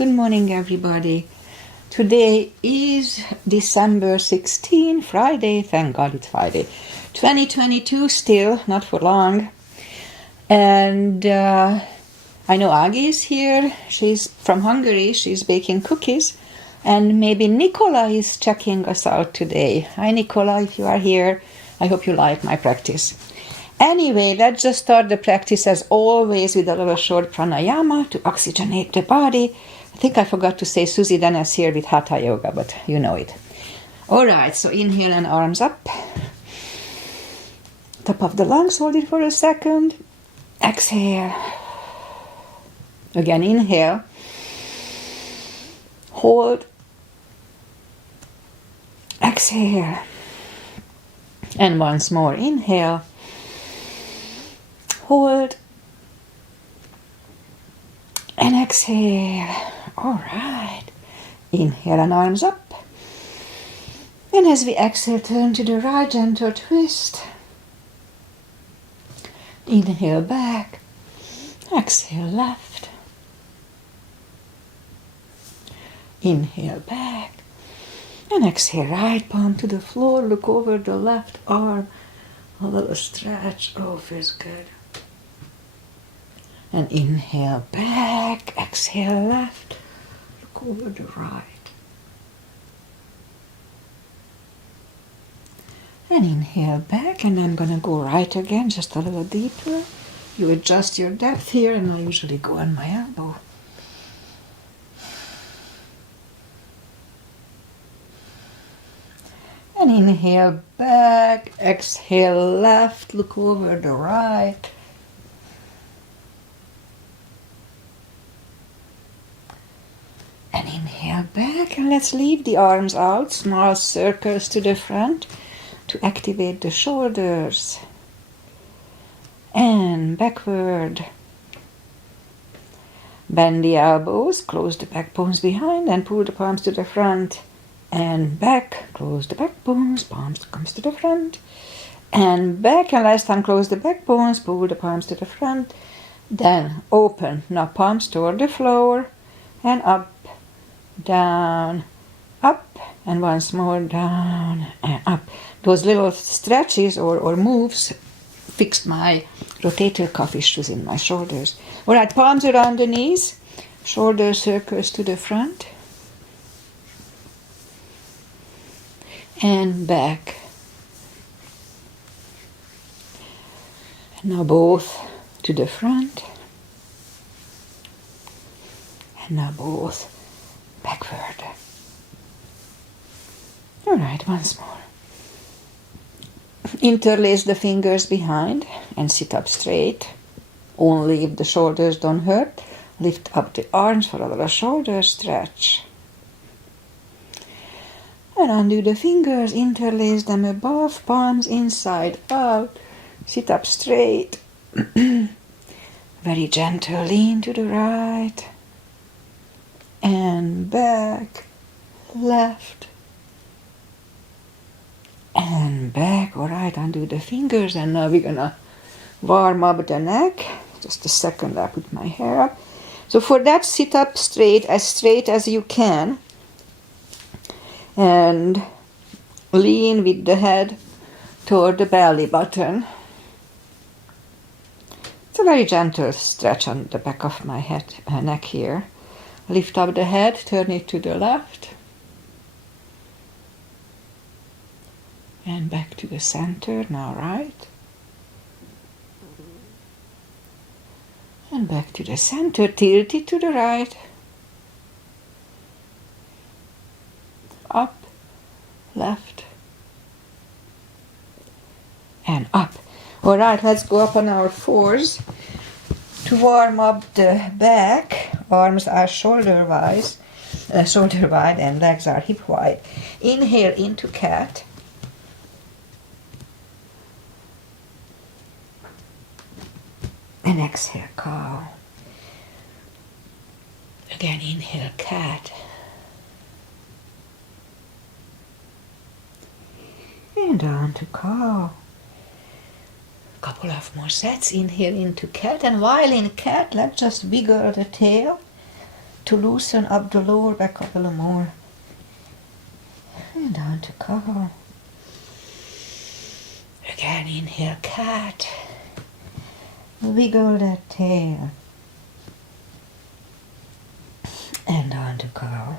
Good morning, everybody. Today is December 16, Friday. Thank God it's Friday. 2022 still, not for long. And I know Agi is here. She's from Hungary. She's baking cookies. And maybe Nicola is checking us out today. Hi, Nicola, if you are here. I hope you like my practice. Anyway, let's just start the practice as always with a little short pranayama to oxygenate the body. I think I forgot to say Susie then is here with Hatha Yoga, but you know it. Alright, so inhale and arms up. Top of the lungs, hold it for a second. Exhale. Again, inhale. Hold. Exhale. And once more, inhale. Hold. And exhale. All right. Inhale and arms up. And as we exhale, turn to the right, gentle twist. Inhale back. Exhale left. Inhale back. And exhale right palm to the floor. Look over the left arm. A little stretch. Oh, feels good. And inhale back, exhale left, look over the right. And inhale back, and I'm going to go right again, just a little deeper. You adjust your depth here, and I usually go on my elbow. And inhale back, exhale left, look over the right. And inhale back, and let's leave the arms out, small circles to the front to activate the shoulders. And backward. Bend the elbows, close the back bones behind, and pull the palms to the front. And back, close the back bones, palms comes to the front. And back, and last time close the back bones, pull the palms to the front. Then open, now palms toward the floor, and up. Down, up, and once more down and up. Those little stretches or moves fixed my rotator cuff issues in my shoulders. All right, palms around the knees, shoulder circles to the front, and back. And now both to the front, and now both backward. All right, once more. Interlace the fingers behind and sit up straight. Only if the shoulders don't hurt. Lift up the arms for a little shoulder stretch. And undo the fingers, interlace them above, palms inside out. Sit up straight. Very gentle, lean to the right. And back, left, and back. All right, undo the fingers, and now we're gonna warm up the neck. Just a second, I put my hair up. So for that, sit up straight as you can, and lean with the head toward the belly button. It's a very gentle stretch on the back of my neck here. Lift up the head, turn it to the left. And back to the center, now right. And back to the center, tilt it to the right. Up, left. And up. All right, let's go up on our fours. To warm up the back, arms are shoulder wide and legs are hip wide. Inhale into cat. And exhale cow. Again, inhale cat. And down to cow. Couple of more sets. Inhale into cat, and while in cat, let's just wiggle the tail to loosen up the lower back a little more. And on to cow. Again, inhale, cat. Wiggle that tail. And on to cow.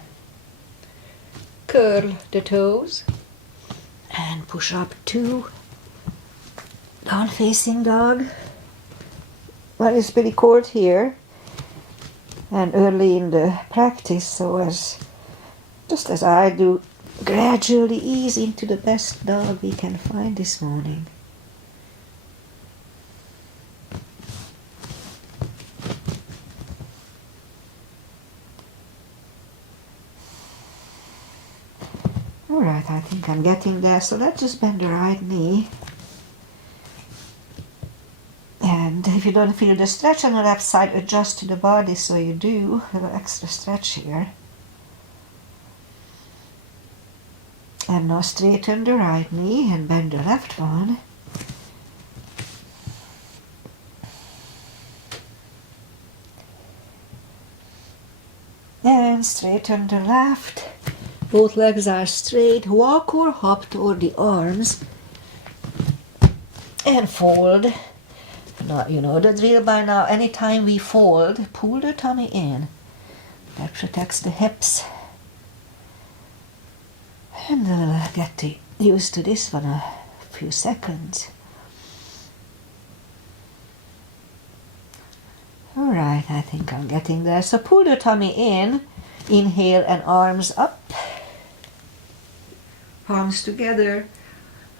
Curl the toes. And push up to down facing dog. Well, it's pretty cold here. And early in the practice, so just as I do, gradually ease into the best dog we can find this morning. Alright, I think I'm getting there, so let's just bend the right knee. And if you don't feel the stretch on the left side, adjust to the body so you do a little extra stretch here. And now straighten the right knee and bend the left one. And straighten the left. Both legs are straight. Walk or hop toward the arms. And fold. Now, you know the drill by now. Anytime we fold, pull the tummy in. That protects the hips. And we'll get used to this one a few seconds. Alright, I think I'm getting there. So pull the tummy in. Inhale and arms up. Palms together.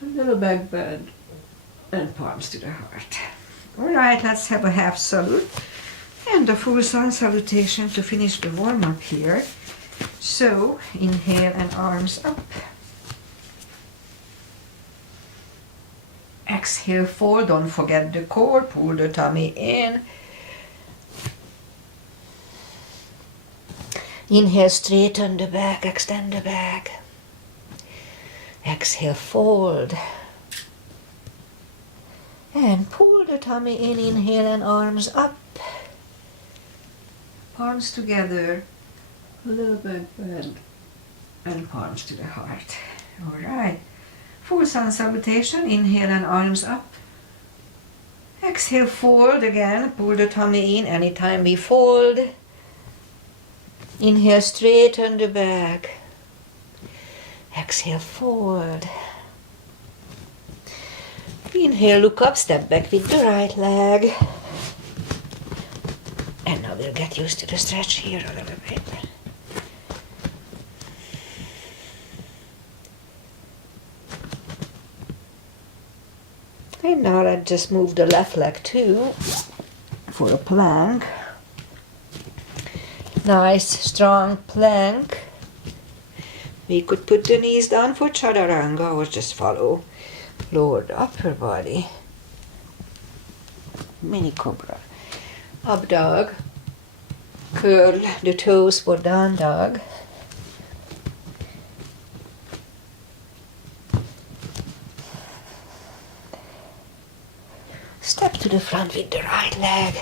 A little back bend. And palms to the heart. Alright, let's have a half salute. And a full sun salutation to finish the warm-up here. So, inhale and arms up. Exhale, fold. Don't forget the core. Pull the tummy in. Inhale, straighten the back, extend the back. Exhale, fold. And pull the tummy in. Inhale and arms up. Palms together. A little back bend and palms to the heart. Alright. Full sun salutation. Inhale and arms up. Exhale, fold again. Pull the tummy in anytime we fold. Inhale, straighten the back. Exhale, forward. Inhale, look up, step back with the right leg. And now we'll get used to the stretch here a little bit. And now let's just move the left leg too for a plank. Nice strong plank. We could put the knees down for chaturanga or just follow lower the upper body. Mini cobra. Up dog. Curl the toes for down dog. Step to the front with the right leg.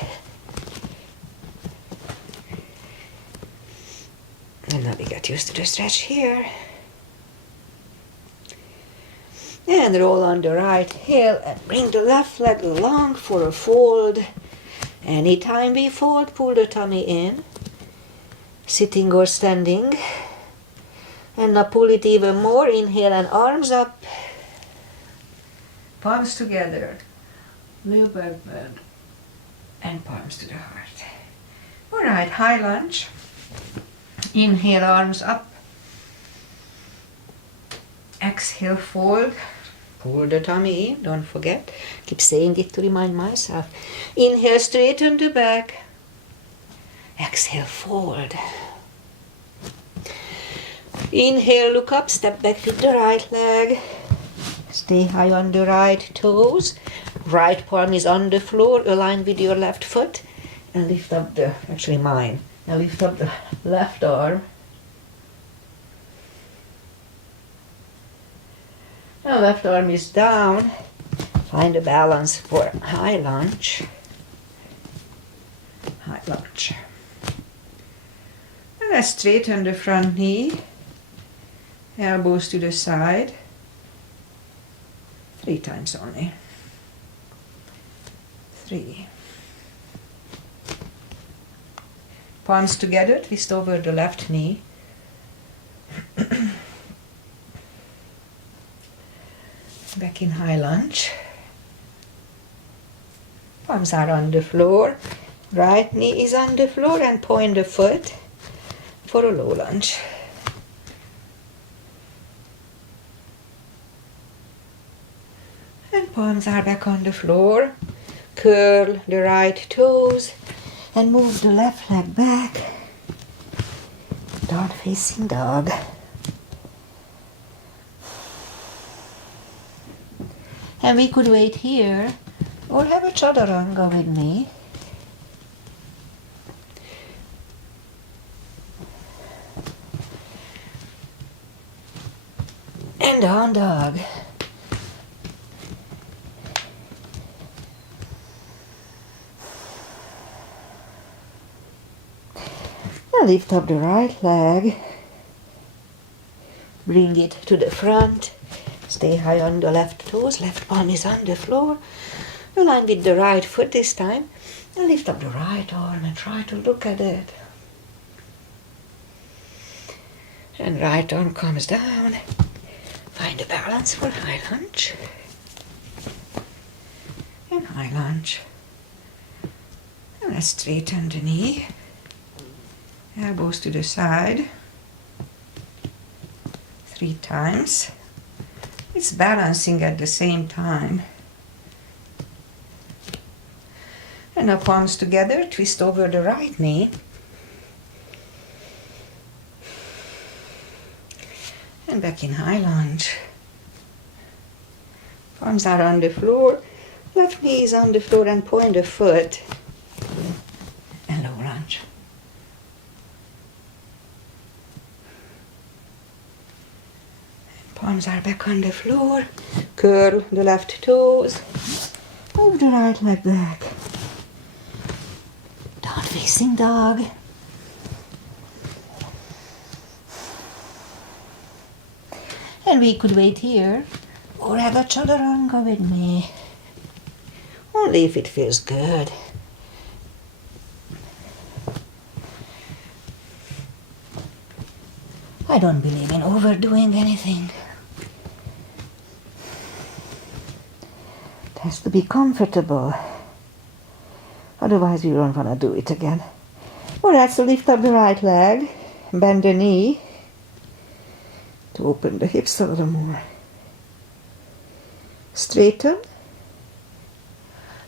And now we get used to the stretch here. And roll on the right heel and bring the left leg along for a fold. Anytime we fold, pull the tummy in. Sitting or standing. And now pull it even more. Inhale and arms up. Palms together. Little back bend. And palms to the heart. Alright, high lunge. Inhale, arms up. Exhale, fold. Pull the tummy in, don't forget. Keep saying it to remind myself. Inhale, straighten the back. Exhale, fold. Inhale, look up, step back with the right leg. Stay high on the right toes. Right palm is on the floor, aligned with your left foot. And lift up mine. Now lift up the left arm. Now left arm is down. Find a balance for high lunge. High lunge. And let's straighten the front knee. Elbows to the side. 3 times only. 3. Palms together, twist over the left knee. Back in high lunge. Palms are on the floor. Right knee is on the floor and point the foot for a low lunge. And palms are back on the floor. Curl the right toes and move the left leg back. Down facing dog. And we could wait here or have a chaturanga with me. And down dog. Now lift up the right leg. Bring it to the front. Stay high on the left toes. Left palm is on the floor. Align with the right foot this time. And lift up the right arm and try to look at it. And right arm comes down. Find a balance for high lunge. And high lunge. And let's straighten the knee. Elbows to the side. 3 times. It's balancing at the same time. And now palms together, twist over the right knee. And back in high lunge. Palms are on the floor. Left knee is on the floor and point the foot. And low lunge. Palms are back on the floor. Curl the left toes. Move the right leg back. Down facing dog. And we could wait here or have a chaturanga with me. Only if it feels good. I don't believe in overdoing anything. It has to be comfortable. Otherwise we don't want to do it again. Alright, so lift up the right leg, bend the knee to open the hips a little more. Straighten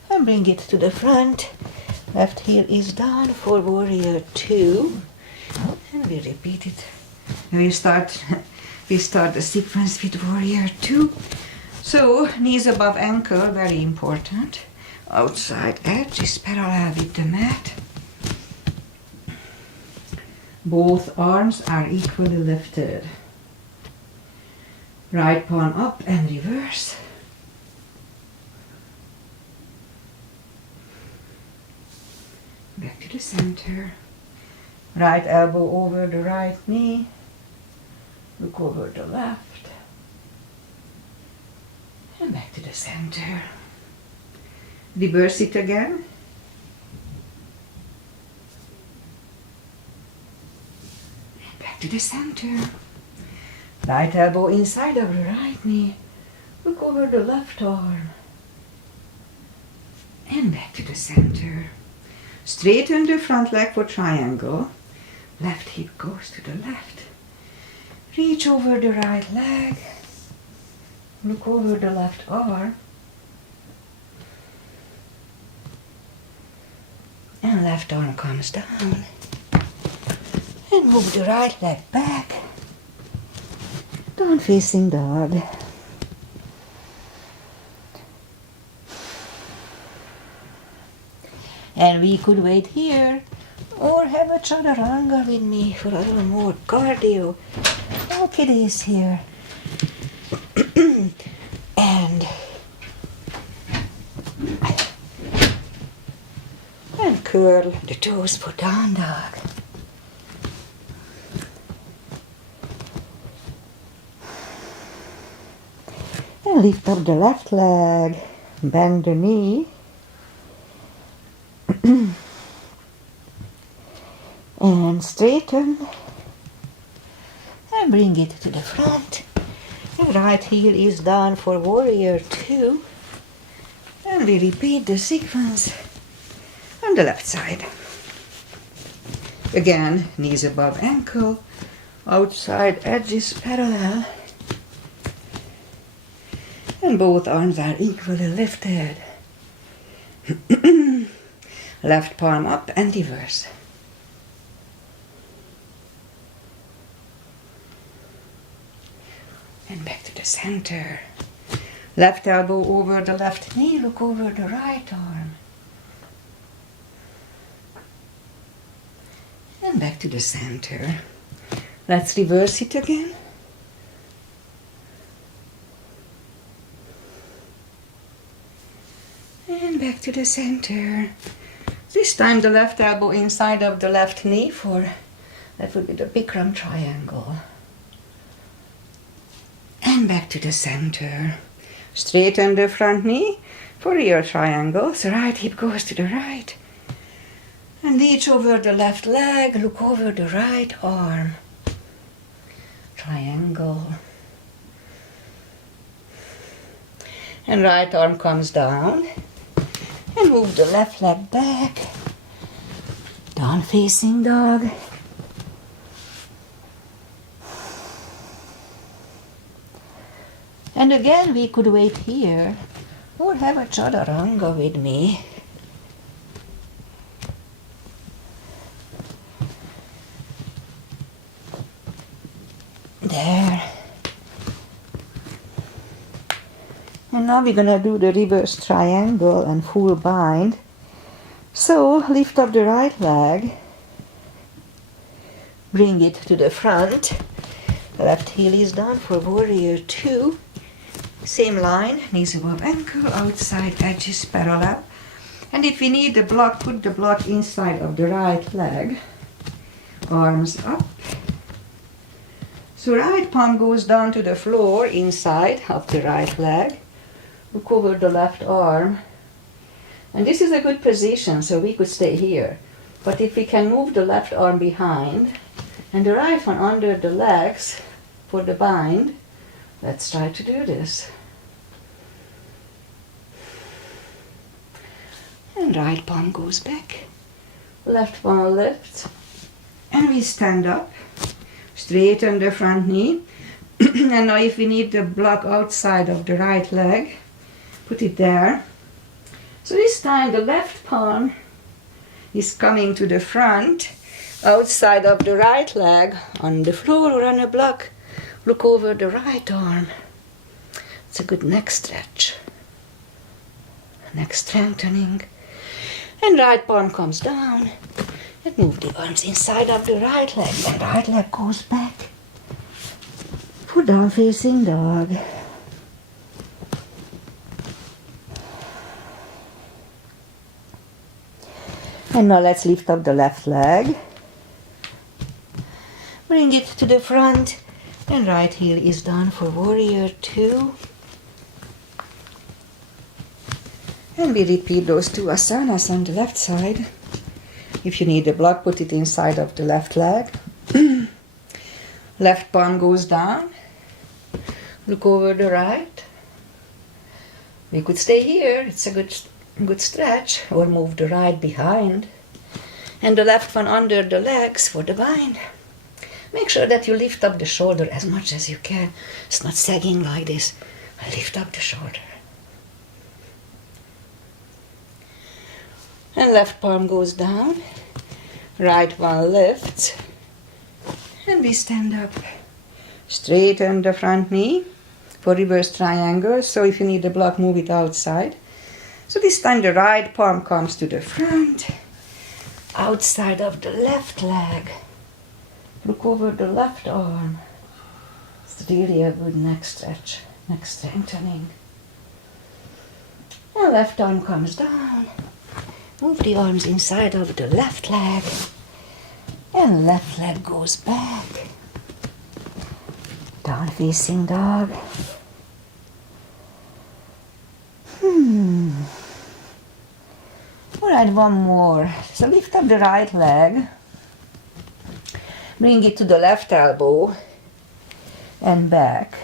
and bring it to the front. Left heel is down for warrior 2. And we repeat it. We start the sequence with warrior 2. So, knees above ankle, very important. Outside edge is parallel with the mat. Both arms are equally lifted. Right palm up and reverse. Back to the center. Right elbow over the right knee. Look over the left. And back to the center. Reverse it again. And back to the center. Right elbow inside of the right knee. Look over the left arm. And back to the center. Straighten the front leg for triangle. Left hip goes to the left. Reach over the right leg. Look over the left arm. And left arm comes down. And move the right leg back. Down facing dog. And we could wait here or have a chaturanga with me for a little more cardio. Okay, this here. and curl the toes for down dog. And lift up the left leg, bend the knee. And straighten. And bring it to the front. And right heel is down for warrior 2. And we repeat the sequence on the left side. Again, knees above ankle, outside edges parallel. And both arms are equally lifted. Left palm up and reverse. And back to the center. Left elbow over the left knee, look over the right arm. And back to the center. Let's reverse it again. And back to the center. This time the left elbow inside of the left knee that would be the Bikram triangle. And back to the center. Straighten the front knee for rear triangle. So right hip goes to the right. And reach over the left leg, look over the right arm. Triangle. And right arm comes down. And move the left leg back. Down facing dog. And again we could wait here or have a chaturanga with me. There. And now we're gonna do the reverse triangle and full bind. So lift up the right leg, bring it to the front. Left heel is down for warrior 2. Same line, knees above ankle, outside edges parallel. And if we need the block, put the block inside of the right leg. Arms up. So right palm goes down to the floor inside of the right leg. Look over the left arm. And this is a good position, so we could stay here. But if we can move the left arm behind and the right one under the legs for the bind, let's try to do this. And right palm goes back. Left palm lifts. And we stand up. Straighten the front knee. And now if we need the block outside of the right leg, put it there. So this time the left palm is coming to the front, outside of the right leg, on the floor or on a block. Look over the right arm. It's a good neck stretch. Neck strengthening. And right palm comes down. And move the arms inside of the right leg. And right leg goes back. Put down facing dog. And now let's lift up the left leg. Bring it to the front. And right heel is down for warrior 2. And we repeat those 2 asanas on the left side. If you need a block, put it inside of the left leg. Left palm goes down. Look over the right. We could stay here. It's a good stretch. Or move the right behind. And the left one under the legs for the bind. Make sure that you lift up the shoulder as much as you can. It's not sagging like this. Lift up the shoulder. And left palm goes down. Right one lifts. And we stand up. Straighten the front knee for reverse triangle. So if you need a block, move it outside. So this time the right palm comes to the front. Outside of the left leg. Look over the left arm. It's really a good neck stretch, neck strengthening. And left arm comes down. Move the arms inside of the left leg. And left leg goes back. Down facing dog. Alright, one more. So lift up the right leg. Bring it to the left elbow and back.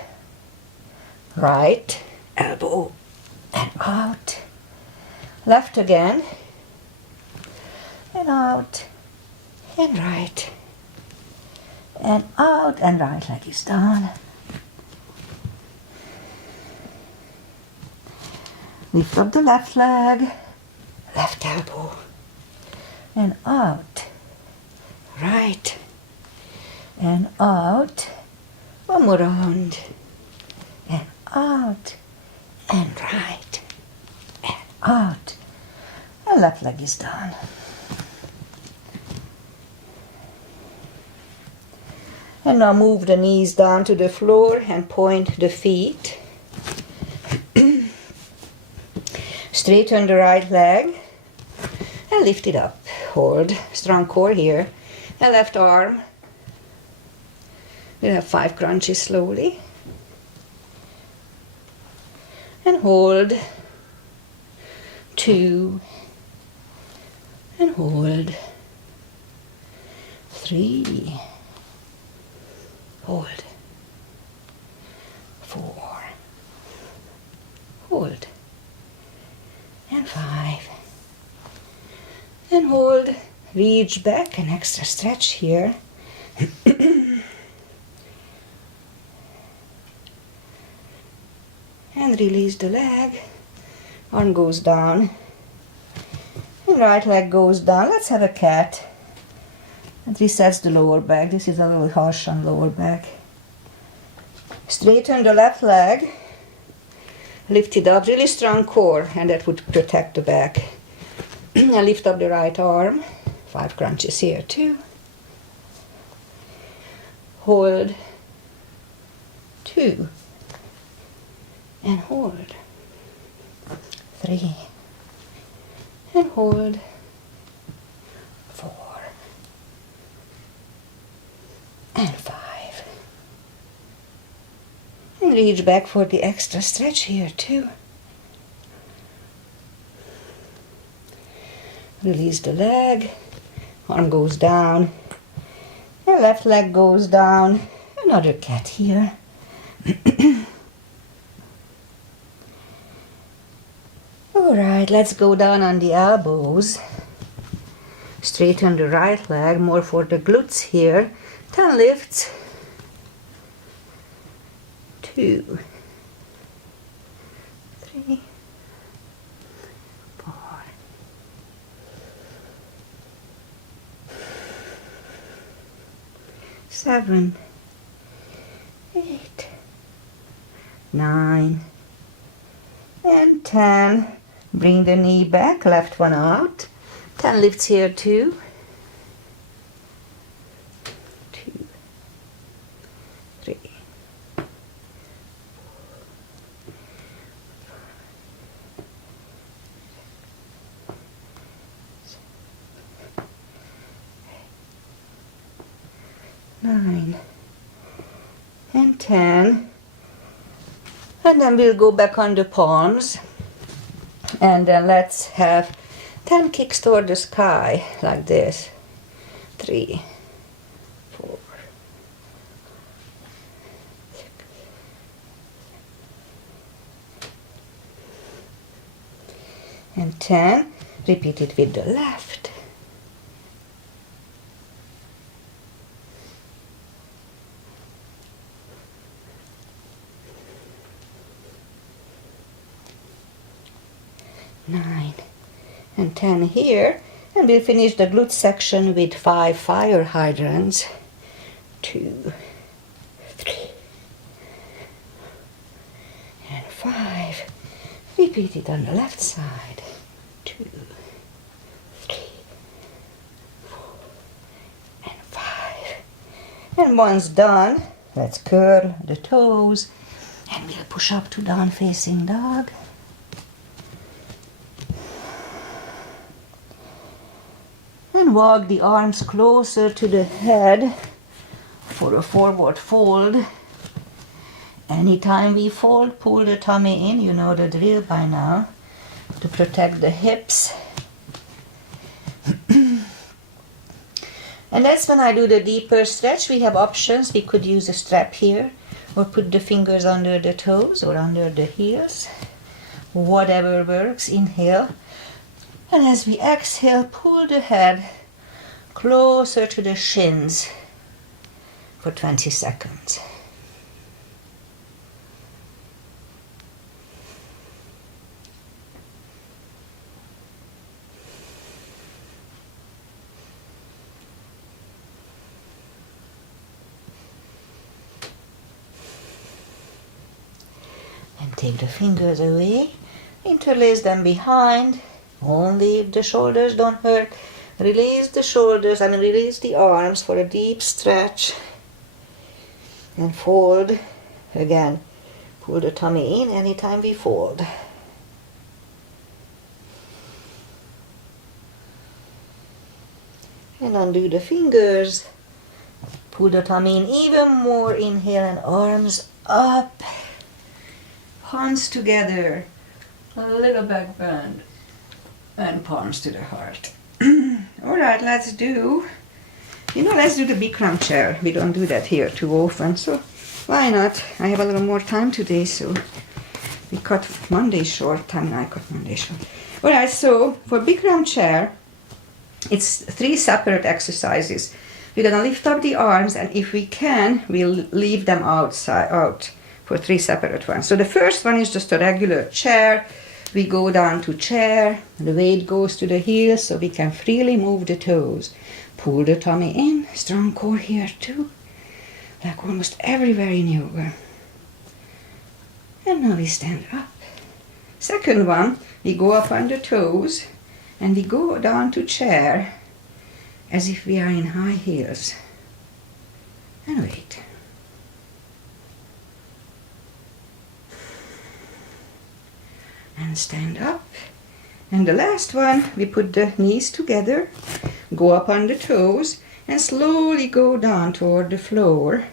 Right elbow and out. Left again. And out. And right. And out. And right leg is down. Lift up the left leg. Left elbow. And out. Right. And out. One more round. And out. And right. And out. And left leg is down. And now move the knees down to the floor and point the feet. Straighten the right leg and lift it up. Hold. Strong core here. And left arm. We'll have 5 crunches slowly. And hold. 2. And hold. 3. Hold. 4. Hold. And 5. And hold. Reach back, an extra stretch here. And release the leg. Arm goes down. And right leg goes down. Let's have a cat. And resets the lower back. This is a little harsh on lower back. Straighten the left leg. Lift it up. Really strong core. And that would protect the back. And lift up the right arm. 5 crunches here too. Hold. 2. And hold. 3. And hold. 4. And 5. And reach back for the extra stretch here too. Release the leg. Arm goes down. And left leg goes down. Another cat here. Alright, let's go down on the elbows. Straighten the right leg, more for the glutes here. 10 lifts. 2, 3, 4, 7, 8, 9, and 10. Bring the knee back, left one out. 10 lifts here too. 2, 3, 9 and 10. And then we'll go back on the palms. And then let's have 10 kicks toward the sky, like this. 3, 4, 6, and 10. Repeat it with the left. Nine and 10 here, and we'll finish the glute section with 5 fire hydrants. 2, 3, and 5. Repeat it on the left side. 2, 3, 4, and 5. And once done, let's curl the toes, and we'll push up to down facing dog. And walk the arms closer to the head for a forward fold. Anytime we fold, pull the tummy in, you know the drill by now, to protect the hips. And that's when I do the deeper stretch. We have options. We could use a strap here, or put the fingers under the toes or under the heels. Whatever works. Inhale. And as we exhale, pull the head closer to the shins for 20 seconds. And take the fingers away, interlace them behind, only if the shoulders don't hurt. Release the shoulders and release the arms for a deep stretch. And fold again. Pull the tummy in anytime we fold. And undo the fingers. Pull the tummy in even more. Inhale and arms up. Palms together. A little back bend. And palms to the heart. Alright, let's do the Bikram chair. We don't do that here too often, so why not? I have a little more time today, so we cut Monday short. I cut Monday short. Alright, so for Bikram chair, it's 3 separate exercises. We're gonna lift up the arms, and if we can, we'll leave them out for 3 separate ones. So the first one is just a regular chair. We go down to chair, the weight goes to the heels so we can freely move the toes. Pull the tummy in, strong core here too, like almost everywhere in yoga. And now we stand up. Second one, we go up on the toes and we go down to chair as if we are in high heels. And wait. And stand up. And the last one, we put the knees together, go up on the toes, and slowly go down toward the floor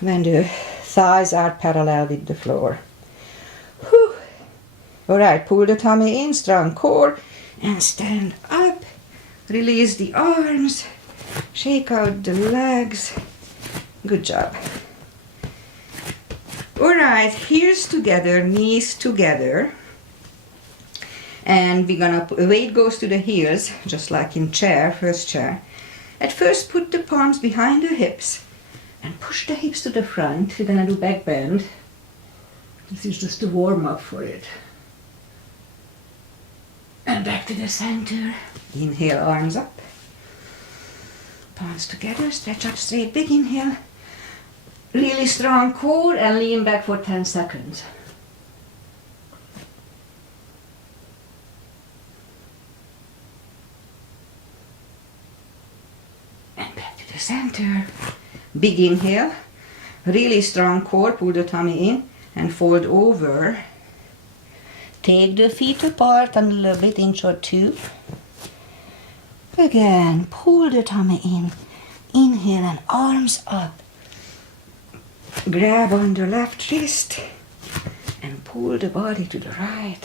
when the thighs are parallel with the floor. Whew. Alright, pull the tummy in, strong core, and stand up. Release the arms, shake out the legs. Good job. Alright, heels together, knees together. And we're gonna, weight goes to the heels, just like in chair, first chair. At first, put the palms behind the hips and push the hips to the front. We're gonna do back bend. This is just a warm up for it. And back to the center. Inhale, arms up. Palms together, stretch up straight, big inhale. Really strong core and lean back for 10 seconds. And back to the center. Big inhale. Really strong core, pull the tummy in and fold over. Take the feet apart a little bit, inch or 2. Again, pull the tummy in. Inhale and arms up. Grab on the left wrist and pull the body to the right.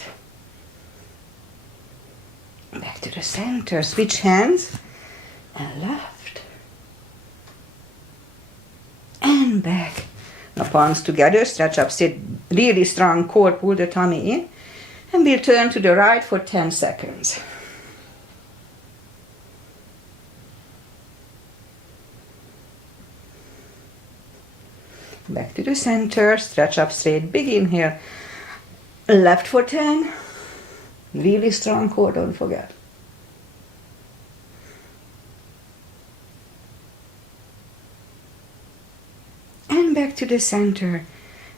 Back to the center. Switch hands and left. And back. Now palms together, stretch up, sit really strong core, pull the tummy in. And we'll turn to the right for 10 seconds. Back to the center, stretch up straight, big inhale. Left for 10. Really strong core, don't forget. And back to the center.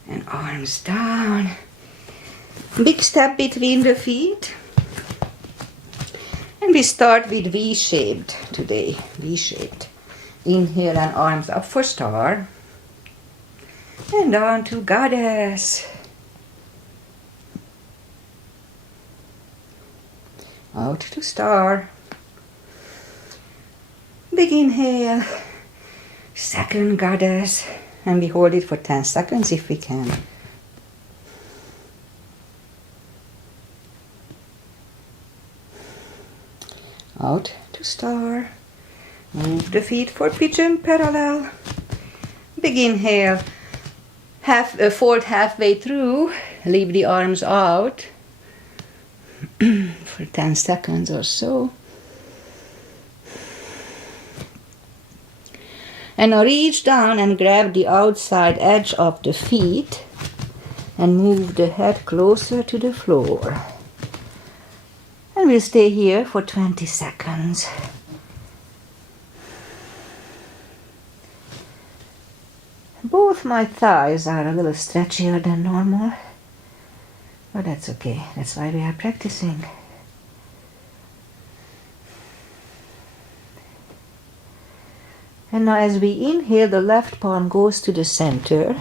And arms down. Big step between the feet. And we start with V-shaped today. V-shaped. Inhale and arms up for star. And down to goddess. Out to star. Big inhale. Second goddess. And we hold it for 10 seconds if we can. Out to star. Move the feet for pigeon parallel. Big inhale. Fold halfway through. Leave the arms out for 10 seconds or so. And now reach down and grab the outside edge of the feet and move the head closer to the floor. And we'll stay here for 20 seconds. Both my thighs are a little stretchier than normal, but that's okay. That's why we are practicing. And now as we inhale, the left palm goes to the center.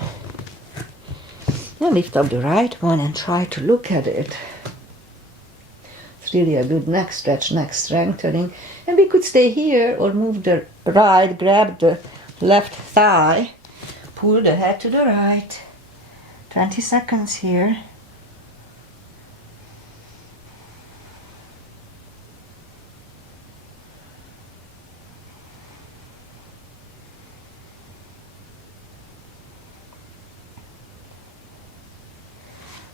Now lift up the right one and try to look at it. It's really a good neck stretch, neck strengthening. And we could stay here or move the right, grab the left thigh, pull the head to the right. 20 seconds here.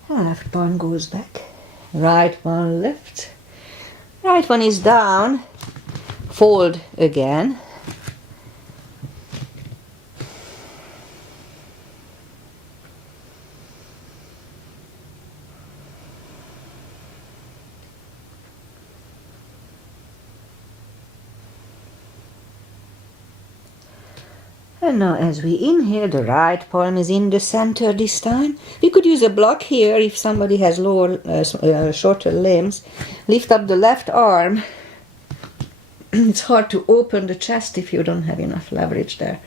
Left palm goes back, right one lifts, right one is down, fold again. And now as we inhale, the right palm is in the center this time. We could use a block here if somebody has shorter limbs. Lift up the left arm. It's hard to open the chest if you don't have enough leverage there.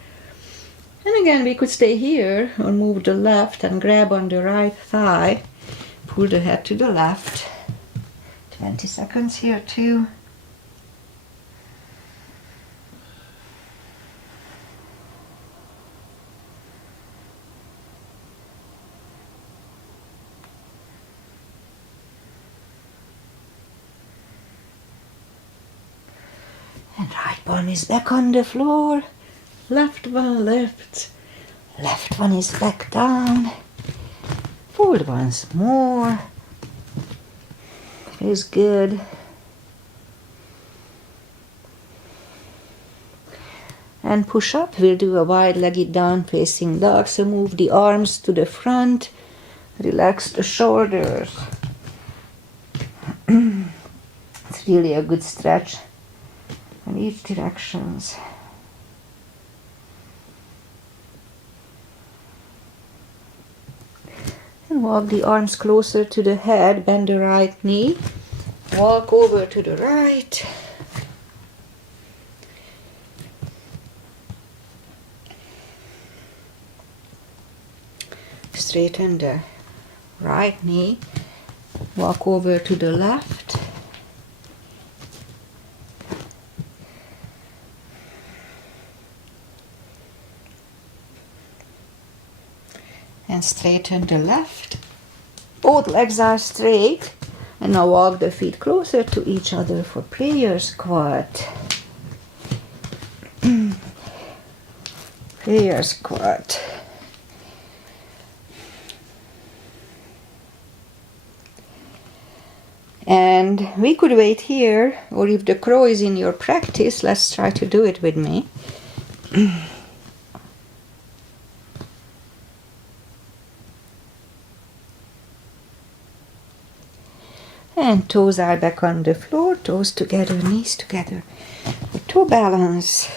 And again, we could stay here or move the left and grab on the right thigh. Pull the head to the left. 20 seconds here too. And right one is back on the floor, left one lifts, left one is back down, fold once more, feels good. And push up, we'll do a wide-legged down-facing dog, so move the arms to the front, relax the shoulders. It's really a good stretch in each directions. And walk the arms closer to the head, bend the right knee, walk over to the right. Straighten the right knee, walk over to the left. And straighten the left. Both legs are straight. And now walk the feet closer to each other for prayer squat. Prayer squat. And we could wait here, or if the crow is in your practice, let's try to do it with me. And toes are back on the floor, toes together, knees together. Toe balance.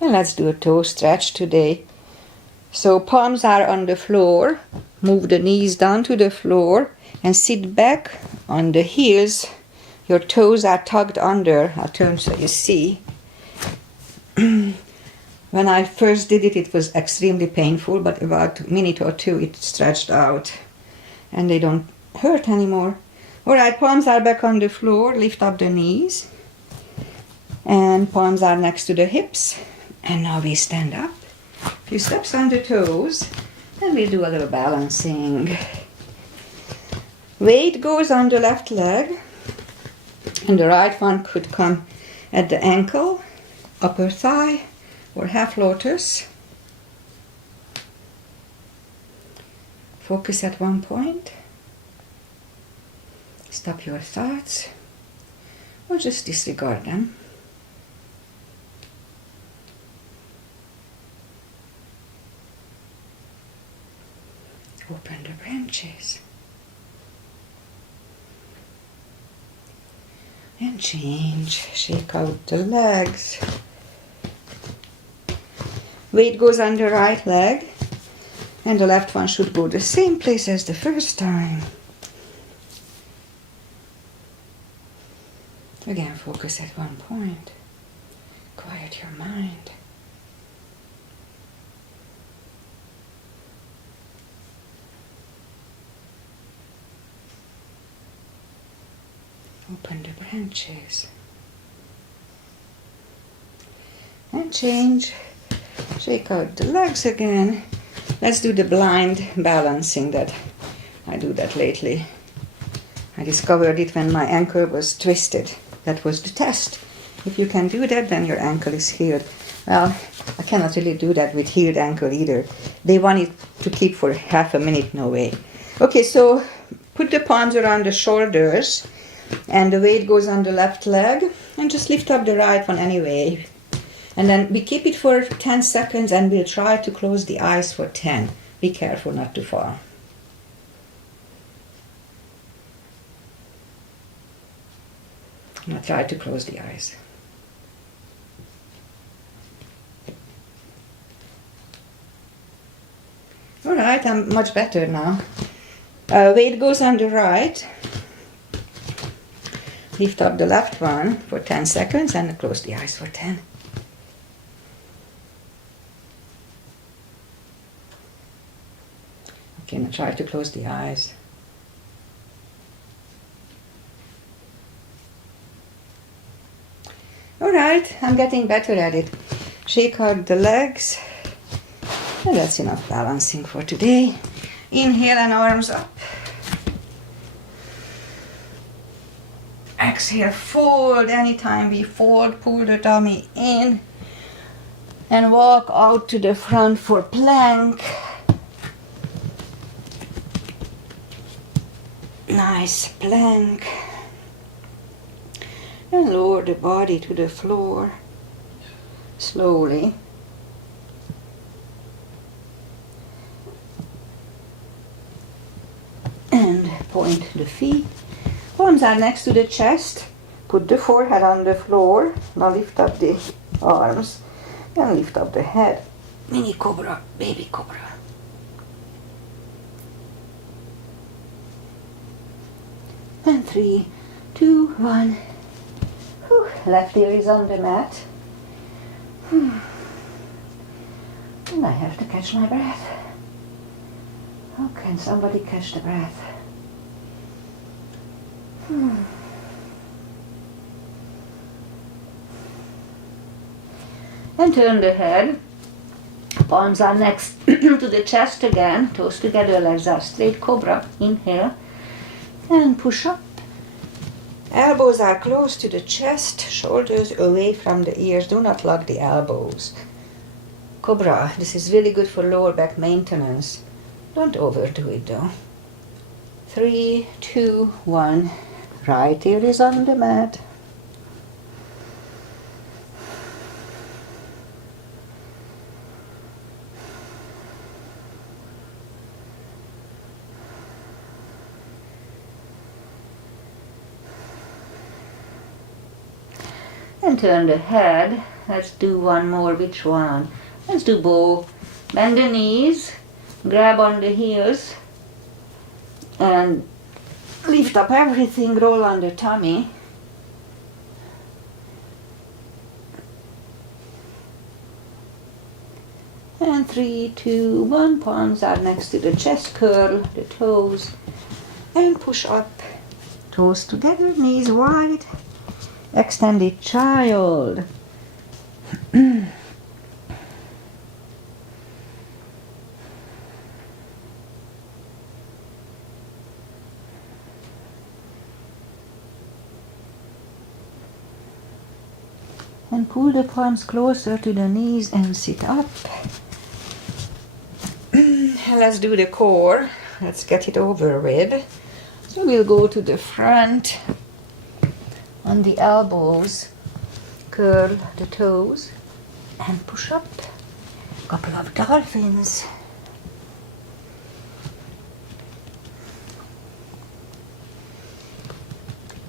And let's do a toe stretch today. So palms are on the floor. Move the knees down to the floor and sit back on the heels. Your toes are tucked under. I'll turn so you see. When I first did it, it was extremely painful, but about a minute or two it stretched out and they don't hurt anymore. Alright, palms are back on the floor, lift up the knees and palms are next to the hips. And now we stand up, a few steps on the toes, and we'll do a little balancing. Weight goes on the left leg, and the right one could come at the ankle, upper thigh, or half lotus. Focus at one point. Stop your thoughts, or just disregard them. Open the branches. And change. Shake out the legs. Weight goes on the right leg, and the left one should go the same place as the first time. Again, focus at one point. Quiet your mind. Open the branches. And change. Shake out the legs again. Let's do the blind balancing that I do that lately. I discovered it when my ankle was twisted. That was the test. If you can do that, then your ankle is healed. Well, I cannot really do that with healed ankle either. They want it to keep for half a minute, no way. Okay, so put the palms around the shoulders, and the weight goes on the left leg, and just lift up the right one anyway. And then we keep it for 10 seconds, and we'll try to close the eyes for 10. Be careful not to fall. Now try to close the eyes. All right, I'm much better now. Weight goes on the right. Lift up the left one for 10 seconds and close the eyes for 10. Okay, now try to close the eyes. All right, I'm getting better at it. Shake out the legs. And that's enough balancing for today. Inhale and arms up. Exhale, fold. Anytime we fold, pull the tummy in and walk out to the front for plank. Nice plank. And lower the body to the floor slowly. And point the feet. Palms are next to the chest. Put the forehead on the floor. Now lift up the arms and lift up the head. Mini cobra, baby cobra. And 3, 2, 1. Whew. Left ear is on the mat. And I have to catch my breath. How can somebody catch the breath? And turn the head. Palms are next to the chest again. Toes together, legs are straight. Cobra. Inhale. And push up. Elbows are close to the chest. Shoulders away from the ears. Do not lock the elbows. Cobra. This is really good for lower back maintenance. Don't overdo it though. 3, 2, 1. Right ear is on the mat. And turn the head. Let's do one more. Which one? Let's do bow. Bend the knees. Grab on the heels. And lift up everything. Roll on the tummy. And 3, 2, 1. Palms are next to the chest. Curl the toes. And push up. Toes together. Knees wide. Extended child. And pull the palms closer to the knees and sit up. Let's do the core. Let's get it over with. So we'll go to the front on the elbows, curl the toes and push up. Couple of dolphins.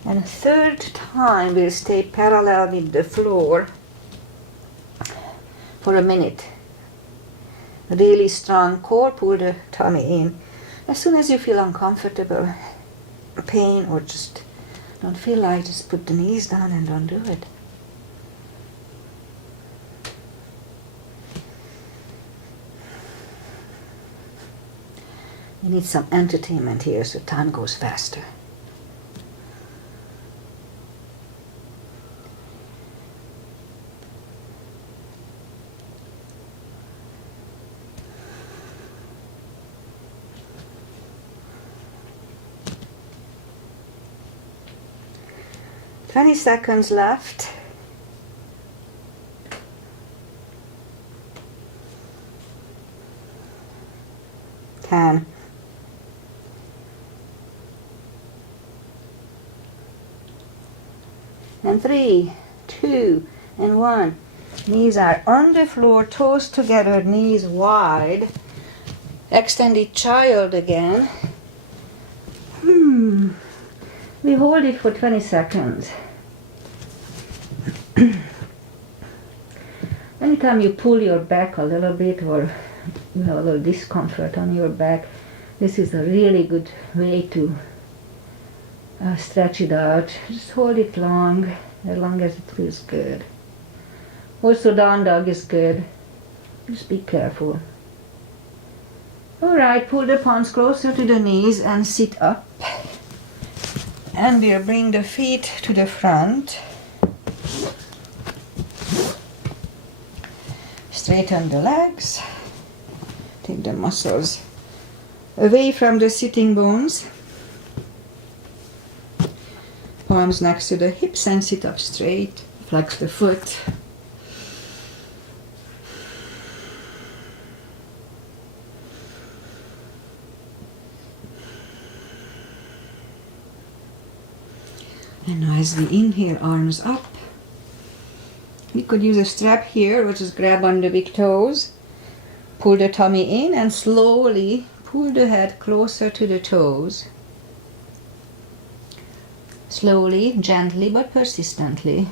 And a third time we'll stay parallel with the floor for a minute. Really strong core, pull the tummy in. As soon as you feel uncomfortable, pain, or just don't feel like, just put the knees down and don't do it. You need some entertainment here so time goes faster. Twenty seconds left. Ten. And 3, 2, and 1. Knees are on the floor, toes together, knees wide. Extended child again. We hold it for 20 seconds. Anytime you pull your back a little bit or you have a little discomfort on your back, this is a really good way to stretch it out. Just hold it long, as long as it feels good. Also down dog is good. Just be careful. Alright, pull the palms closer to the knees and sit up. And we'll bring the feet to the front. Straighten the legs. Take the muscles away from the sitting bones. Palms next to the hips and sit up straight. Flex the foot. And now as we inhale, arms up. We could use a strap here, or just grab on the big toes. Pull the tummy in and slowly pull the head closer to the toes. Slowly, gently, but persistently.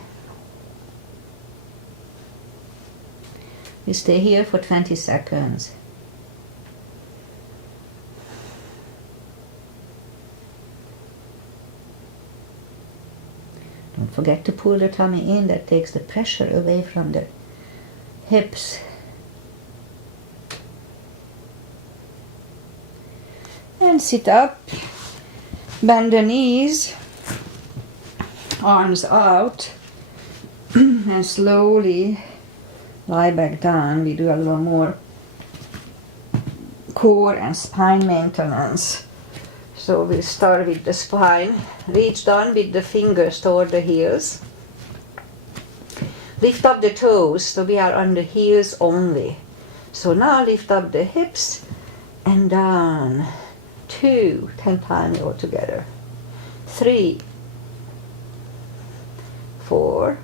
We stay here for 20 seconds. Don't forget to pull the tummy in. That takes the pressure away from the hips. And sit up. Bend the knees. Arms out. And slowly lie back down. We do a little more core and spine maintenance. So we'll start with the spine. Reach down with the fingers toward the heels. Lift up the toes, so we are on the heels only. So now lift up the hips and down. 2, 10 times all together. 3, 4,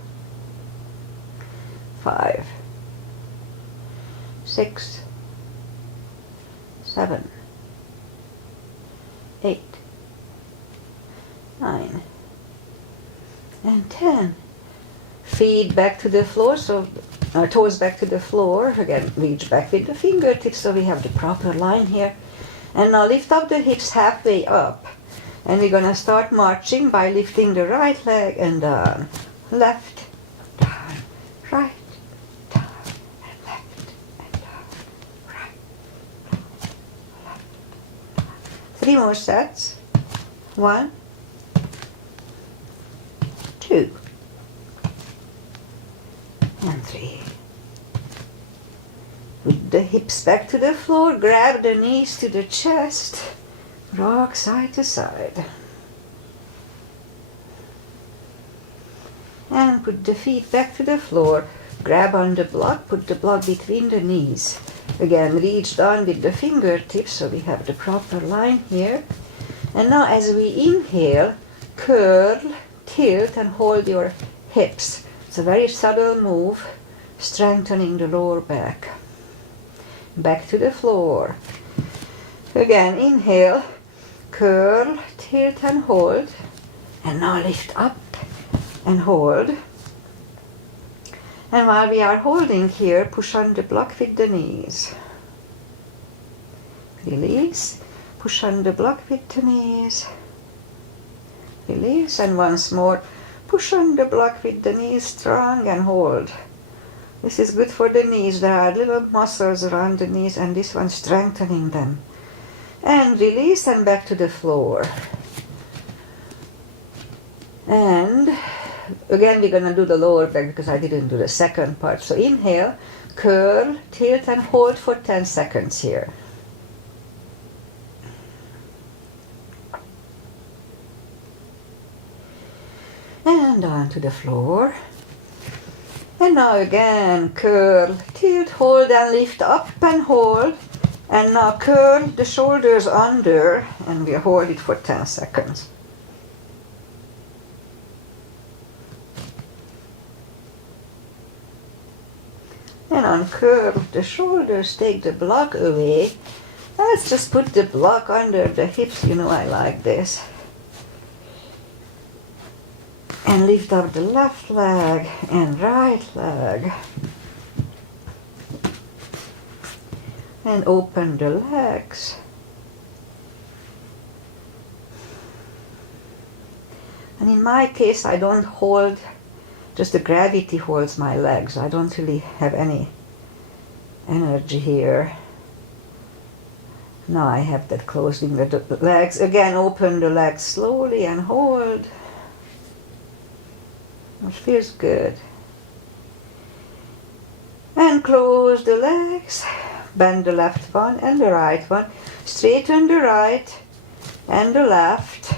5, 6, 7, 8, 9, and 10. Feet back to the floor, so toes back to the floor. Again, reach back with the fingertips so we have the proper line here. And now lift up the hips halfway up. And we're gonna start marching by lifting the right leg and down. Left, down, right, down, and left, and down, right, down, left, down. 3 more sets. 1, 2, and 3. With the hips back to the floor, grab the knees to the chest, rock side to side. And put the feet back to the floor. Grab on the block, put the block between the knees. Again, reach down with the fingertips so we have the proper line here. And now as we inhale, curl, tilt and hold your hips. It's a very subtle move, strengthening the lower back. Back to the floor. Again, inhale, curl, tilt and hold. And now lift up and hold. And while we are holding here, push on the block with the knees. Release, push on the block with the knees. Release, and once more, push on the block with the knees, strong and hold. This is good for the knees. There are little muscles around the knees and this one strengthening them. And release and back to the floor. And again we're going to do the lower back because I didn't do the second part. So inhale, curl, tilt and hold for 10 seconds here. And onto the floor. And now again, curl, tilt, hold and lift up and hold. And now curl the shoulders under and we hold it for 10 seconds. And uncurl the shoulders, take the block away. Now let's just put the block under the hips, you know I like this. And lift up the left leg and right leg. And open the legs. And in my case I don't hold, just the gravity holds my legs. I don't really have any energy here. Now I have that closing the legs. Again, open the legs slowly and hold. It feels good. And close the legs. Bend the left one and the right one. Straighten the right and the left.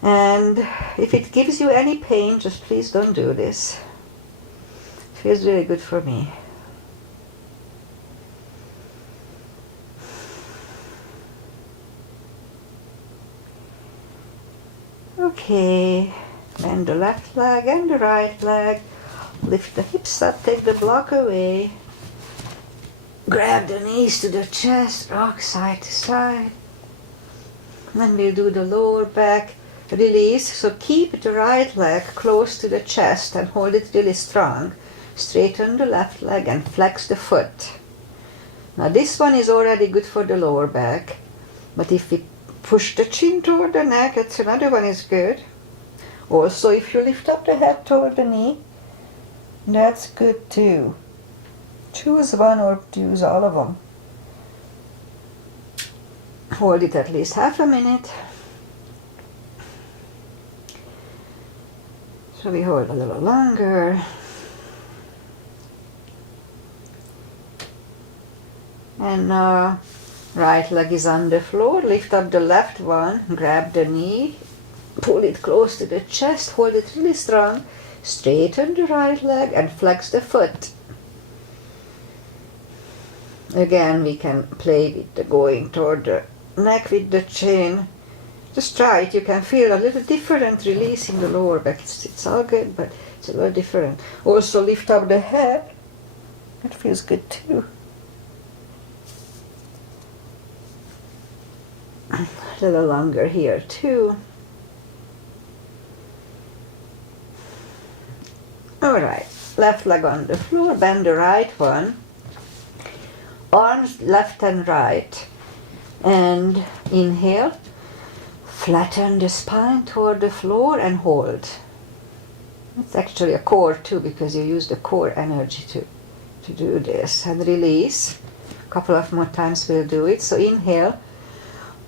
And if it gives you any pain, just please don't do this. It feels really good for me. Okay, bend the left leg and the right leg. Lift the hips up, take the block away. Grab the knees to the chest, rock side to side. Then we'll do the lower back. Release, so keep the right leg close to the chest and hold it really strong. Straighten the left leg and flex the foot. Now this one is already good for the lower back, but if we push the chin toward the neck, that's another one is good. Also, if you lift up the head toward the knee, that's good too. Choose one or choose all of them. Hold it at least half a minute. So we hold a little longer. And now right leg is on the floor. Lift up the left one, grab the knee, pull it close to the chest, hold it really strong, straighten the right leg and flex the foot. Again, we can play with the going toward the neck with the chin. Just try it. You can feel a little different releasing the lower back. It's all good, but it's a little different. Also lift up the head. That feels good too. A little longer here too. Alright, left leg on the floor, bend the right one. Arms left and right. And inhale. Flatten the spine toward the floor and hold. It's actually a core too, because you use the core energy to do this. And release. A couple of more times we'll do it. So inhale,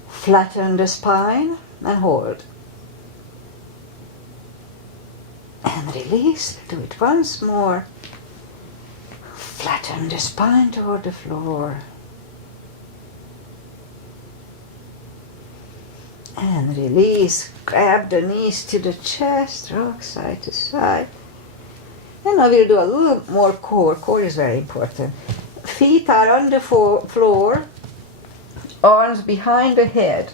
flatten the spine and hold. And release. Do it once more. Flatten the spine toward the floor. And release. Grab the knees to the chest, rock side to side. And now we'll do a little more core. Core is very important. Feet are on the floor, arms behind the head.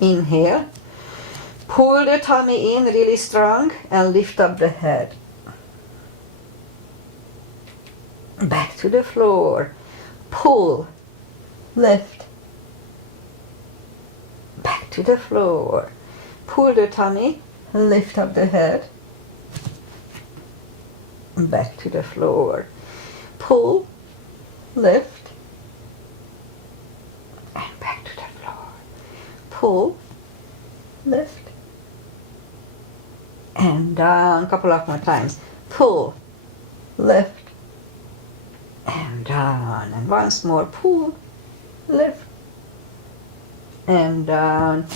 Inhale. Pull the tummy in really strong and lift up the head. Back to the floor. Pull. Lift. Back to the floor. Pull the tummy. Lift up the head. Back to the floor. Pull. Lift. And back to the floor. Pull. Lift. And down. A couple of more times. Pull. Lift. And down. And once more. Pull. Lift. And down.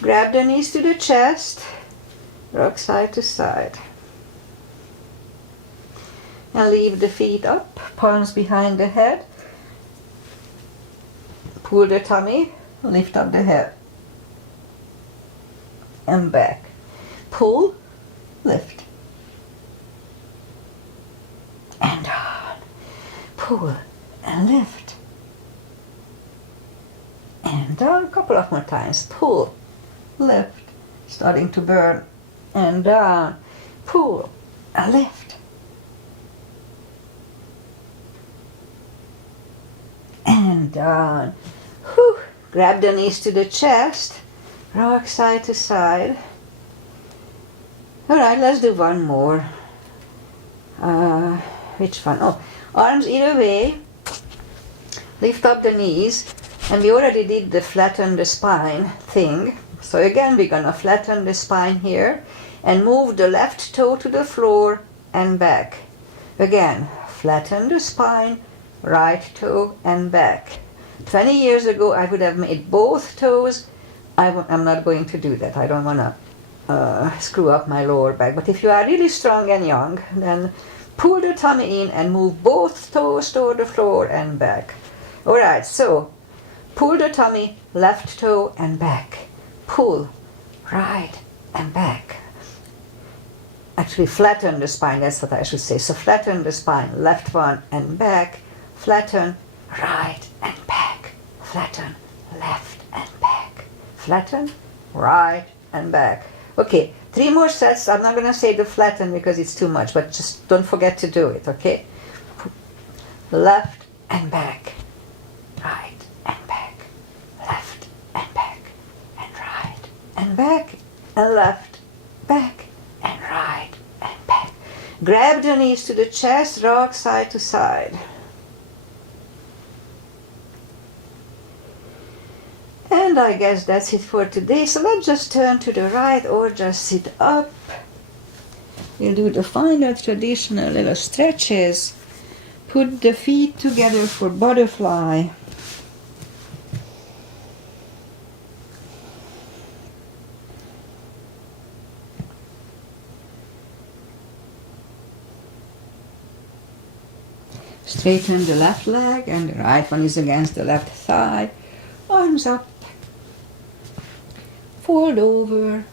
Grab the knees to the chest. Rock side to side. And leave the feet up. Palms behind the head. Pull the tummy. Lift up the head. And back. Pull. Lift. And down. Pull and lift. And down. A couple of more times. Pull. Lift. Starting to burn. And down. Pull and lift. And down. Whew. Grab the knees to the chest. Rock side to side. Alright, let's do one more. Which one? Oh, arms either way. Lift up the knees. And we already did the flatten the spine thing. So again, we're gonna flatten the spine here. And move the left toe to the floor and back. Again, flatten the spine. Right toe and back. 20 years ago, I would have made both toes. I'm not going to do that. I don't want to screw up my lower back. But if you are really strong and young, then pull the tummy in and move both toes toward the floor and back. Alright, so pull the tummy, left toe and back. Pull, right and back. Actually, flatten the spine, that's what I should say. So flatten the spine, left one and back. Flatten, right and back. Flatten, left and back. Flatten, right and back. Okay, 3 more sets. I'm not going to say the flatten because it's too much, but just don't forget to do it, okay? Left and back. Right and back. Left and back. And right and back. And left, back and right and back. Grab the knees to the chest, rock side to side. And I guess that's it for today. So let's just turn to the right or just sit up. We'll do the final traditional little stretches. Put the feet together for butterfly. Straighten the left leg and the right one is against the left thigh. Arms up. Fold over.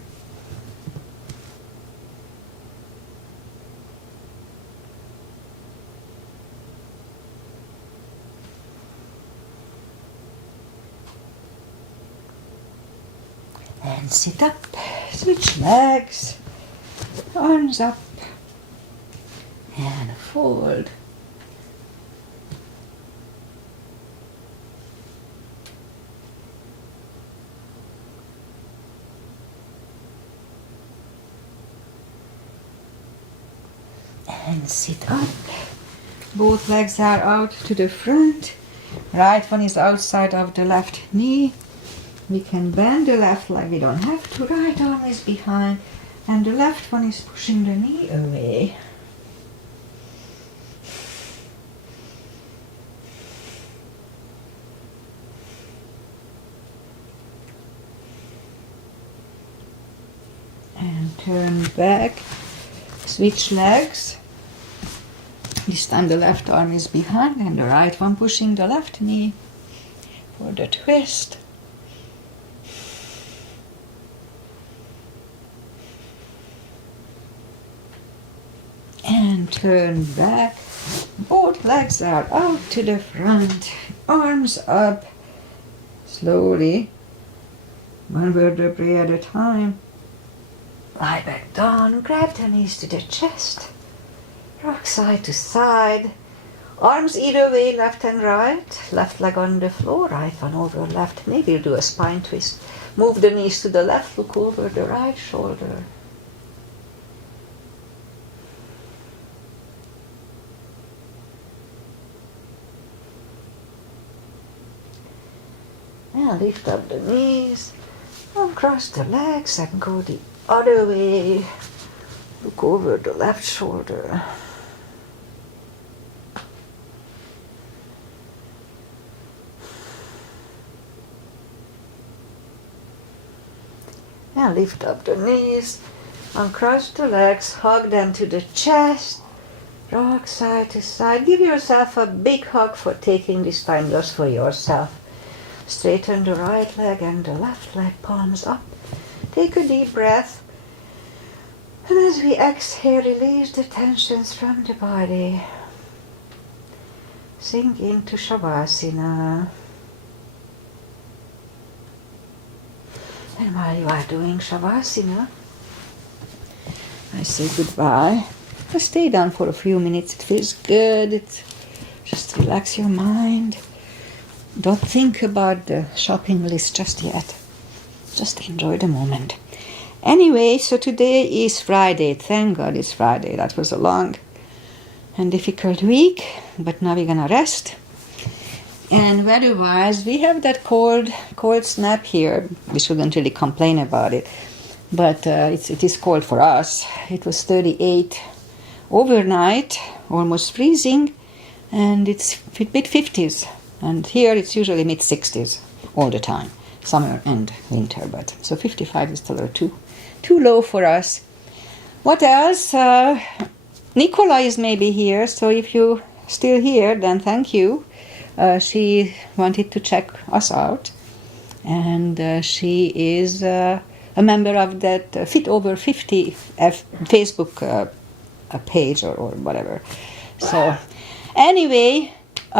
And sit up. Switch legs. Arms up. And fold. And sit up. Both legs are out to the front. Right one is outside of the left knee. We can bend the left leg. We don't have to. Right arm is behind. And the left one is pushing the knee away. And turn back. Switch legs. This time the left arm is behind and the right one pushing the left knee for the twist. and turn back. Both legs are out to the front, arms up, slowly, one vertebrae at a time. Lie back down, grab the knees to the chest, rock side to side, arms either way, left and right, left leg on the floor, right one over left, maybe do a spine twist. Move the knees to the left, look over the right shoulder. And lift up the knees, uncross the legs and go the other way. Look over the left shoulder. And lift up the knees, uncross the legs, hug them to the chest, rock side to side. Give yourself a big hug for taking this time just for yourself. Straighten the right leg and the left leg, palms up. Take a deep breath. And as we exhale, release the tensions from the body. Sink into Shavasana. And while you are doing Shavasana, I say goodbye. Just stay down for a few minutes. It feels good. Just relax your mind. Don't think about the shopping list just yet. Just enjoy the moment. Anyway, so today is Friday. Thank God it's Friday. That was a long and difficult week, but now we're gonna rest. And weather-wise, we have that cold snap here. We shouldn't really complain about it, but it is cold for us. It was 38 overnight, almost freezing, and it's mid-50s. And here it's usually mid-60s all the time, summer and winter. But so 55 is still too low for us. What else? Nicola is maybe here, so if you're still here, then thank you. She wanted to check us out, and she is a member of that Fit Over 50 Facebook page or whatever. So anyway,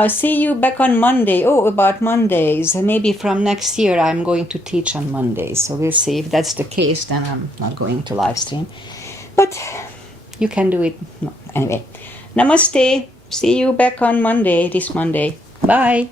see you back on Monday. Oh, about Mondays. Maybe from next year I'm going to teach on Mondays. So we'll see. If that's the case, then I'm not going to live stream. But you can do it. No. Anyway, namaste. See you back on Monday, this Monday. Bye.